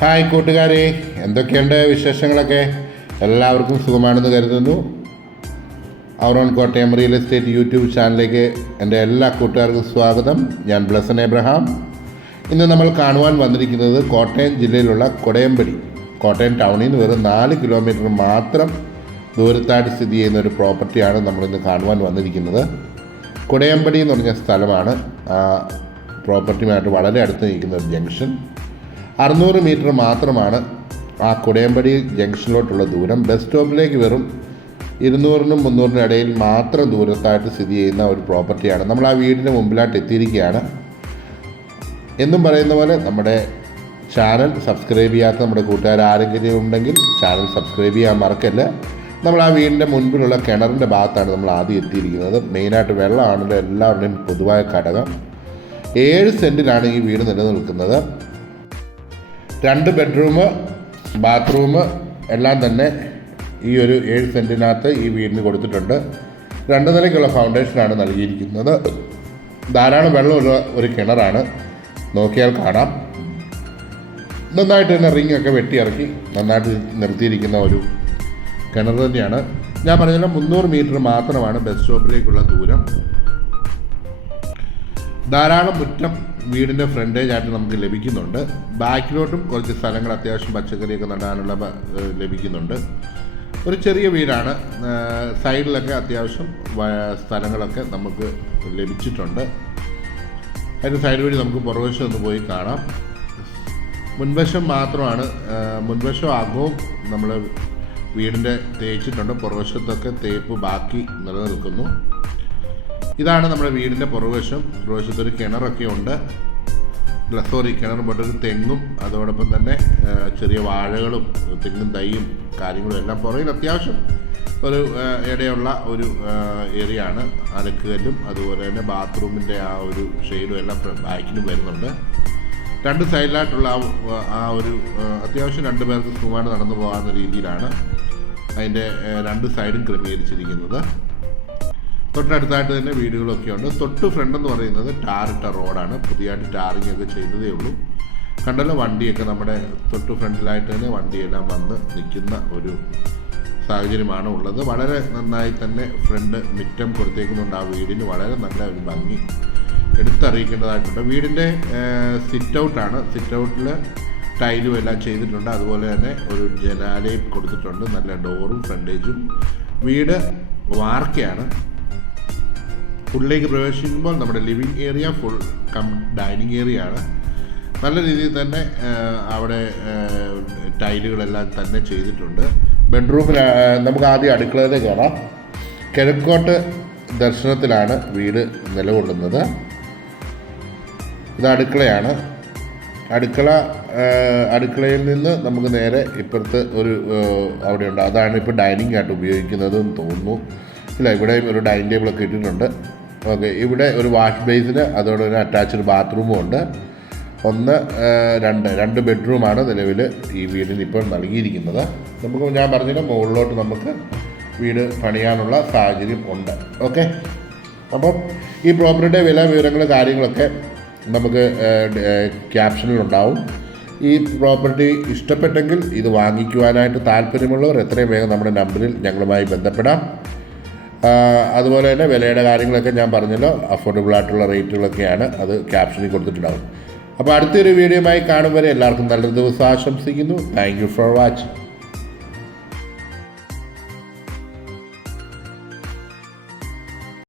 Hi കൂട്ടുകാരെ എന്തൊക്കെയുണ്ട് വിശേഷങ്ങളൊക്കെ? എല്ലാവർക്കും സുഖമാണെന്ന് കരുതുന്നു. ഔറോൺ കോട്ടയം റിയൽ എസ്റ്റേറ്റ് യൂട്യൂബ് ചാനലിലേക്ക് എന്റെ എല്ലാ കൂട്ടുകാർക്കും സ്വാഗതം. ഞാൻ ബ്ലസൻ എബ്രഹാം. ഇന്ന് നമ്മൾ കാണുവാൻ വന്നിരിക്കുന്നത് കോട്ടയം ജില്ലയിലുള്ള കൊടയമ്പടി. കോട്ടയം ടൗണിൽ നിന്ന് വെറും നാല് കിലോമീറ്റർ മാത്രം ദൂരത്തായിട്ട് സ്ഥിതി ചെയ്യുന്ന ഒരു പ്രോപ്പർട്ടിയാണ് നമ്മളിന്ന് കാണുവാൻ വന്നിരിക്കുന്നത്. കൊടയമ്പടി എന്ന് പറഞ്ഞ സ്ഥലമാണ് ആ പ്രോപ്പർട്ടിയുമായിട്ട് വളരെ അടുത്ത് നിൽക്കുന്ന ഒരു ജംഗ്ഷൻ. അറുന്നൂറ് മീറ്റർ മാത്രമാണ് ആ കുടയമ്പടി ജംഗ്ഷനിലോട്ടുള്ള ദൂരം. ബസ് സ്റ്റോപ്പിലേക്ക് വെറും ഇരുന്നൂറിനും മുന്നൂറിനും ഇടയിൽ മാത്രം ദൂരത്തായിട്ട് സ്ഥിതി ചെയ്യുന്ന ഒരു പ്രോപ്പർട്ടിയാണ്. നമ്മൾ ആ വീടിന്റെ മുമ്പിലായിട്ട് എത്തിയിരിക്കുകയാണ്. എന്നും പറയുന്ന പോലെ നമ്മുടെ ചാനൽ സബ്സ്ക്രൈബ് ചെയ്യാത്ത നമ്മുടെ കൂട്ടുകാർ ആരെങ്കിലും ഉണ്ടെങ്കിൽ ചാനൽ സബ്സ്ക്രൈബ് ചെയ്യാൻ മറക്കല്ല നമ്മൾ ആ വീടിന്റെ മുൻപിലുള്ള കിണറിന്റെ ഭാഗത്താണ് നമ്മൾ ആദ്യം എത്തിയിരിക്കുന്നത്. മെയിനായിട്ട് വെള്ളമാണല്ലോ എല്ലാവരുടെയും പൊതുവായ ഘടകം. ഏഴ് സെന്റിലാണ് ഈ വീട് നിലനിൽക്കുന്നത്. രണ്ട് ബെഡ്റൂം ബാത്റൂം എല്ലാം തന്നെ ഈ ഒരു ഏഴ് സെന്റിനകത്ത് ഈ വീടിന് കൊടുത്തിട്ടുണ്ട്. രണ്ട് നിലയ്ക്കുള്ള ഫൗണ്ടേഷനാണ് നൽകിയിരിക്കുന്നത്. ധാരാളം വെള്ളമുള്ള ഒരു കിണറാണ്. നോക്കിയാൽ കാണാം. നന്നായിട്ട് തന്നെ റിങ്ങൊക്കെ വെട്ടിയിറക്കി നന്നായിട്ട് നിർത്തിയിരിക്കുന്ന ഒരു കിണർ തന്നെയാണ്. ഞാൻ പറഞ്ഞാൽ മുന്നൂറ് മീറ്റർ മാത്രമാണ് ബസ് സ്റ്റോപ്പിലേക്കുള്ള ദൂരം. ധാരാളം മുറ്റം വീടിന്റെ ഫ്രണ്ടേജ് ആയിട്ട് നമുക്ക് ലഭിക്കുന്നുണ്ട്. ബാക്കിലോട്ടും കുറച്ച് സ്ഥലങ്ങൾ അത്യാവശ്യം പച്ചക്കറിയൊക്കെ നടാനുള്ള ലഭിക്കുന്നുണ്ട്. ഒരു ചെറിയ വീടാണ്. സൈഡിലൊക്കെ അത്യാവശ്യം സ്ഥലങ്ങളൊക്കെ നമുക്ക് ലഭിച്ചിട്ടുണ്ട്. അതിന്റെ സൈഡ് വഴി നമുക്ക് പുറവശം ഒന്ന് പോയി കാണാം. മുൻവശം മാത്രമാണ് മുൻവശം അകവും നമ്മൾ വീടിന്റെ തേച്ചിട്ടുണ്ട്. പുറവശത്തൊക്കെ തേപ്പ് ബാക്കി നിലനിൽക്കുന്നു. ഇതാണ് നമ്മുടെ വീടിന്റെ പുറകുവശം. പുറകുവശത്ത് ഒരു കിണറൊക്കെ ഉണ്ട്. അല്ല സോറി കിണർ പോട്ടൊരു തെങ്ങും അതോടൊപ്പം തന്നെ ചെറിയ വാഴകളും തെങ്ങും തൈയും കാര്യങ്ങളും എല്ലാം പുറകിൽ അത്യാവശ്യം ഒരു ഇടയുള്ള ഒരു ഏരിയ ആണ് അലക്കുകല്ലും അതുപോലെ തന്നെ ബാത്റൂമിന്റെ ആ ഒരു ഷെയ്ഡും എല്ലാം ബാക്കിലും വരുന്നുണ്ട്. രണ്ട് സൈഡിലായിട്ടുള്ള ആ- ഒരു അത്യാവശ്യം രണ്ട് പേർക്ക് സുഖമായിട്ട് നടന്നു പോകാവുന്ന രീതിയിലാണ്. അതിന്റെ രണ്ട് സൈഡും ക്രമീകരിച്ചിരിക്കുന്നത്. തൊട്ടടുത്തായിട്ട് തന്നെ വീടുകളൊക്കെ ഉണ്ട്. തൊട്ട് ഫ്രണ്ട് എന്ന് പറയുന്നത് ടാറിട്ട റോഡാണ്. പുതിയതായിട്ട് ടാറിങ് ഒക്കെ ചെയ്തതേ ഉള്ളൂ. കണ്ടല്ലോ വണ്ടിയൊക്കെ നമ്മുടെ തൊട്ട് ഫ്രണ്ടിലായിട്ട് തന്നെ വണ്ടിയെല്ലാം വന്ന് നിൽക്കുന്ന ഒരു സാഹചര്യമാണ് ഉള്ളത്. വളരെ നന്നായി തന്നെ ഫ്രണ്ട് മിറ്റം കൊടുത്തേക്കുന്നുണ്ട് ആ വീടിന്. വളരെ നല്ല ഒരു ഭംഗി എടുത്തറിയിക്കേണ്ടതായിട്ടുണ്ട്. വീടിന്റെ സിറ്റ് ഔട്ടാണ് സിറ്റ് ഔട്ടിൽ ടൈലും എല്ലാം ചെയ്തിട്ടുണ്ട്. അതുപോലെ തന്നെ ഒരു ജനാലയും കൊടുത്തിട്ടുണ്ട്. നല്ല ഡോറും ഫ്രണ്ടേജും വീട് വാർക്കയാണ്. ഉള്ളിലേക്ക് പ്രവേശിക്കുമ്പോൾ നമ്മുടെ living area full cum dining area ആണ്. നല്ല രീതിയിൽ തന്നെ അവിടെ ടൈലുകളെല്ലാം തന്നെ ചെയ്തിട്ടുണ്ട്. ബെഡ്റൂമിൽ നമുക്ക് ആദ്യം അടുക്കളയിലേക്ക് കയറാം. കിഴക്കോട്ട് ദർശനത്തിലാണ് വീട് നിലകൊള്ളുന്നത്. ഇത് അടുക്കളയാണ്. അടുക്കള അടുക്കളയിൽ നിന്ന് നമുക്ക് നേരെ ഇപ്പുറത്ത് ഒരു അവിടെയുണ്ട് അതാണ് ഇപ്പോൾ ഡൈനിങ് ആയിട്ട് ഉപയോഗിക്കുന്നതെന്ന് തോന്നുന്നു. ഇല്ല ഇവിടെയും ഒരു ഡൈനിങ് ടേബിളൊക്കെ ഇട്ടിട്ടുണ്ട്. ഓക്കെ ഇവിടെ ഒരു വാഷ് ബേസിന് അതോടെ ഒരു അറ്റാച്ച്ഡ് ബാത്റൂമും ഉണ്ട്. ഒന്ന് രണ്ട് രണ്ട് ബെഡ്റൂമാണ് നിലവിൽ ഈ വീടിന് ഇപ്പോൾ നൽകിയിരിക്കുന്നത്. നമുക്ക് ഞാൻ പറഞ്ഞില്ല മുകളിലോട്ട് നമുക്ക് വീട് പണിയാനുള്ള സാഹചര്യം ഉണ്ട്. ഓക്കെ അപ്പം ഈ പ്രോപ്പർട്ടിയുടെ വില വിവരങ്ങൾ കാര്യങ്ങളൊക്കെ നമുക്ക് ക്യാപ്ഷനിലുണ്ടാവും. ഈ പ്രോപ്പർട്ടി ഇഷ്ടപ്പെട്ടെങ്കിൽ ഇത് വാങ്ങിക്കുവാനായിട്ട് താല്പര്യമുള്ളവർ എത്രയും വേഗം നമ്മുടെ നമ്പറിൽ ഞങ്ങളുമായി ബന്ധപ്പെടാം. അതുപോലെ തന്നെ വിലയുടെ കാര്യങ്ങളൊക്കെ ഞാൻ പറഞ്ഞല്ലോ. അഫോർഡബിൾ ആയിട്ടുള്ള റേറ്റുകളൊക്കെയാണ് അത് ക്യാപ്ഷനിൽ കൊടുത്തിട്ടുണ്ടാവും അപ്പോൾ അടുത്തൊരു വീഡിയോയുമായി കാണും വരെ എല്ലാവർക്കും നല്ലൊരു ദിവസം ആശംസിക്കുന്നു. Thank you for watching